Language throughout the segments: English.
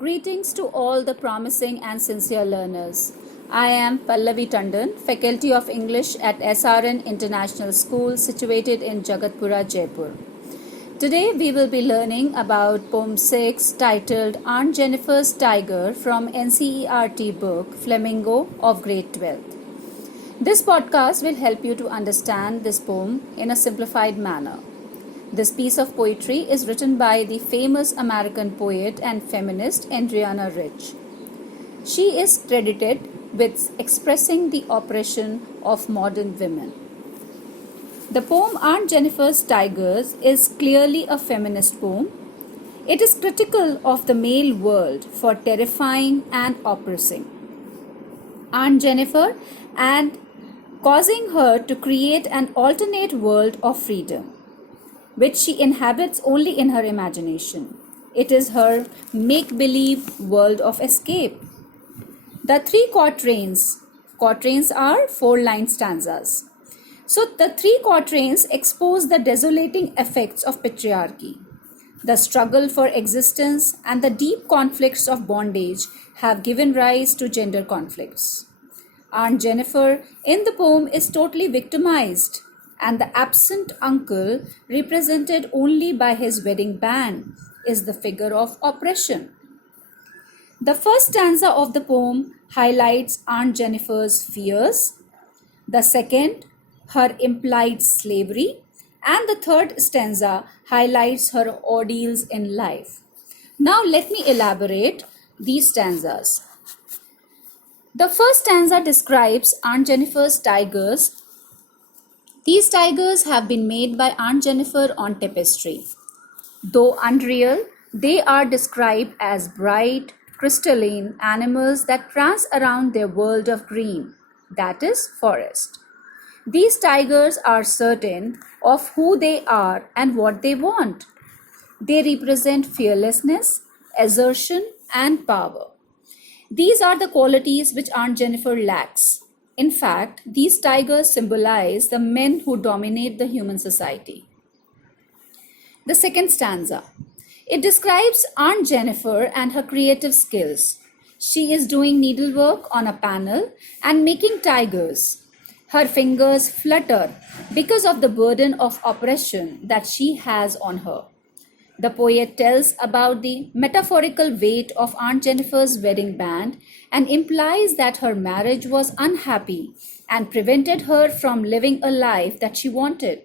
Greetings to all the promising and sincere learners. I am Pallavi Tandon, Faculty of English at SRN International School situated in Jagatpura, Jaipur. Today we will be learning about Poem 6 titled Aunt Jennifer's Tiger from NCERT book Flamingo of Great Wealth. This podcast will help you to understand this poem in a simplified manner. This piece of poetry is written by the famous American poet and feminist Adrienne Rich. She is credited with expressing the oppression of modern women. The poem Aunt Jennifer's Tigers is clearly a feminist poem. It is critical of the male world for terrifying and oppressing Aunt Jennifer and causing her to create an alternate world of freedom, which she inhabits only in her imagination. It is her make-believe world of escape. The three quatrains are 4-line stanzas. So the three quatrains expose the desolating effects of patriarchy. The struggle for existence and the deep conflicts of bondage have given rise to gender conflicts. Aunt Jennifer in the poem is totally victimized, and the absent uncle, represented only by his wedding band, is the figure of oppression. The first stanza of the poem highlights Aunt Jennifer's fears, the second, her implied slavery, and the third stanza highlights her ordeals in life. Now let me elaborate these stanzas. The first stanza describes Aunt Jennifer's tigers. These tigers have been made by Aunt Jennifer on tapestry. Though unreal, they are described as bright, crystalline animals that prance around their world of green, that is, forest. These tigers are certain of who they are and what they want. They represent fearlessness, assertion, and power. These are the qualities which Aunt Jennifer lacks. In fact, these tigers symbolize the men who dominate the human society. The second stanza. It describes Aunt Jennifer and her creative skills. She is doing needlework on a panel and making tigers. Her fingers flutter because of the burden of oppression that she has on her. The poet tells about the metaphorical weight of Aunt Jennifer's wedding band and implies that her marriage was unhappy and prevented her from living a life that she wanted.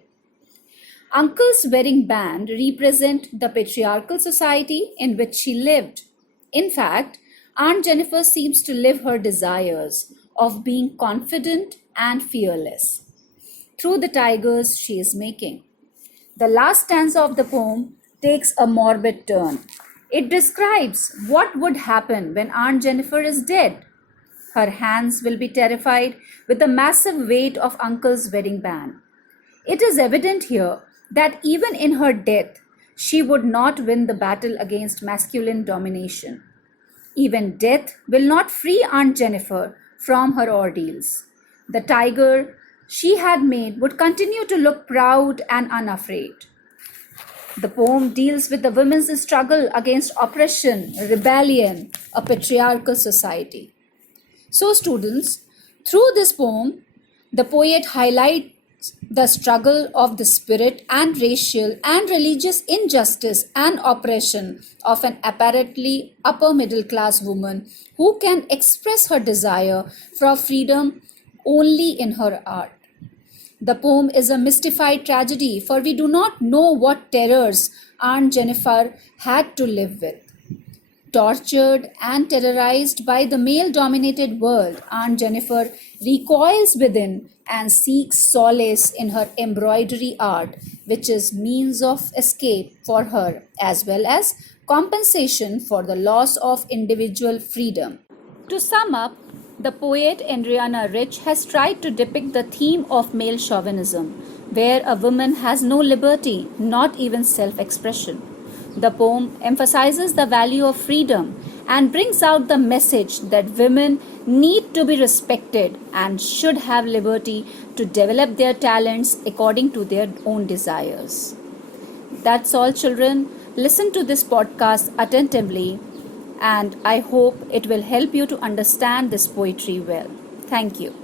Uncle's wedding band represent the patriarchal society in which she lived. In fact, Aunt Jennifer seems to live her desires of being confident and fearless through the tigers she is making. The last stanza of the poem takes a morbid turn. It describes what would happen when Aunt Jennifer is dead. Her hands will be terrified with the massive weight of Uncle's wedding band. It is evident here that even in her death, she would not win the battle against masculine domination. Even death will not free Aunt Jennifer from her ordeals. The tiger she had made would continue to look proud and unafraid. The poem deals with the women's struggle against oppression, rebellion, a patriarchal society. So students, through this poem, the poet highlights the struggle of the spirit and racial and religious injustice and oppression of an apparently upper middle class woman who can express her desire for freedom only in her art. The poem is a mystified tragedy, for we do not know what terrors Aunt Jennifer had to live with. Tortured and terrorized by the male-dominated world, Aunt Jennifer recoils within and seeks solace in her embroidery art, which is means of escape for her as well as compensation for the loss of individual freedom. To sum up, the poet Adrienne Rich has tried to depict the theme of male chauvinism, where a woman has no liberty, not even self-expression. The poem emphasizes the value of freedom and brings out the message that women need to be respected and should have liberty to develop their talents according to their own desires. That's all, children. Listen to this podcast attentively and I hope it will help you to understand this poetry well. Thank you.